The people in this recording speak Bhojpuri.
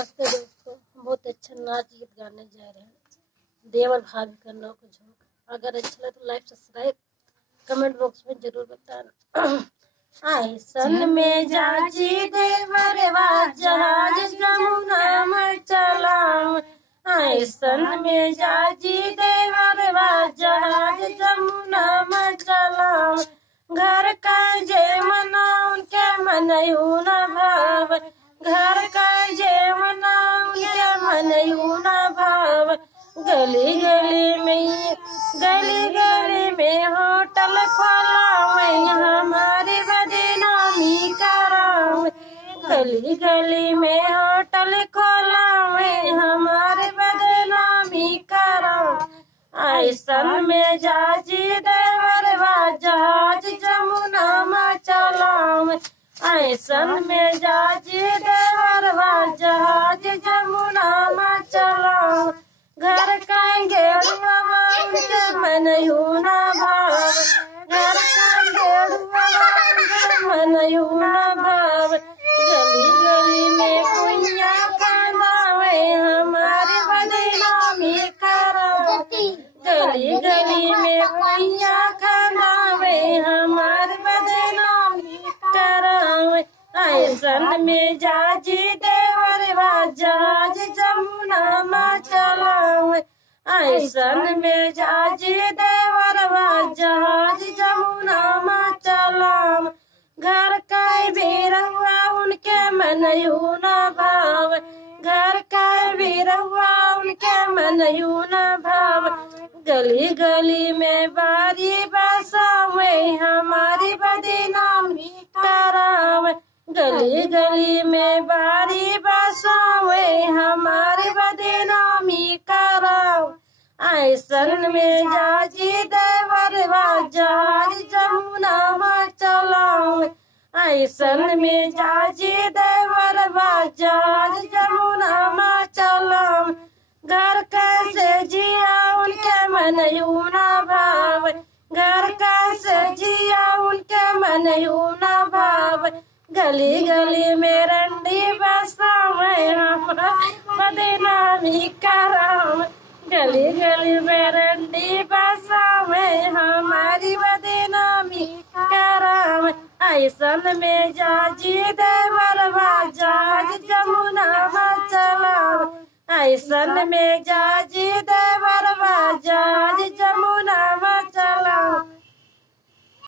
नमस्ते दोस्तों, बहुत अच्छा नाच गीत गाने जा रहे हैं देवर भाभी का नौ को झोंक। अगर अच्छा लगे तो लाइक सब्सक्राइब कमेंट बॉक्स में जरूर बताना। ऐसन में जाजी देवर जहाज जमुना में चलाओ, ऐसन में जाजी देवर जहाज जमुना में चलाओ। घर का जे मना उनके मनयू न भाव, घर का जे मना उनके मनयू न भाव। गली गली में होटल खोलावे, हमारी बदनामी करावे। गली गली में होटल खोलावे, हमारी बदनामी करावे। ऐसन में जाजी देवर जहाज जमुना में चलावे, ऐसन में जाजी देवर जहाज जमुना में चलावे। घर का गेरुआ उनके मनयू न भाव, घर का गेरुआ उनके मनयू न भाव। गली गली में कुइया खंदावे, हमारी बदनामी करावे। गली गली में कुइया खंदावे, हमारी बदनामी करावे। ऐसन में जाजी देवर जहाज जमुना में चलावे, ऐसन में जाजी देवर जहाज जमुना में चलावे। घर का बीरहुआ उनके मनयू न भाव, घर का बीरहुआ उनके मनयू न भाव। गली गली में बारी बसावे, हमारी बदनामी करावे। गली गली में बारी बसावे, हमारी बदनामी करावे। ऐसन में जाजी देवर जहाज जमुना में चलावे, ऐसन में जाजी देवर जहाज जमुना में चलावे। घर कैसे जिया उनके मनयू न भाव, घर कैसे जिया उनके मनयू न भाव। गली गली में रंडी बसावे, हमारी बदनामी करावे। गली गली में रंडी बसावे, हमारी बदनामी करावे। ऐसन में जाजी देवर जहाज जमुना में चलावे, ऐसन में जाजी देवर जहाज जमुना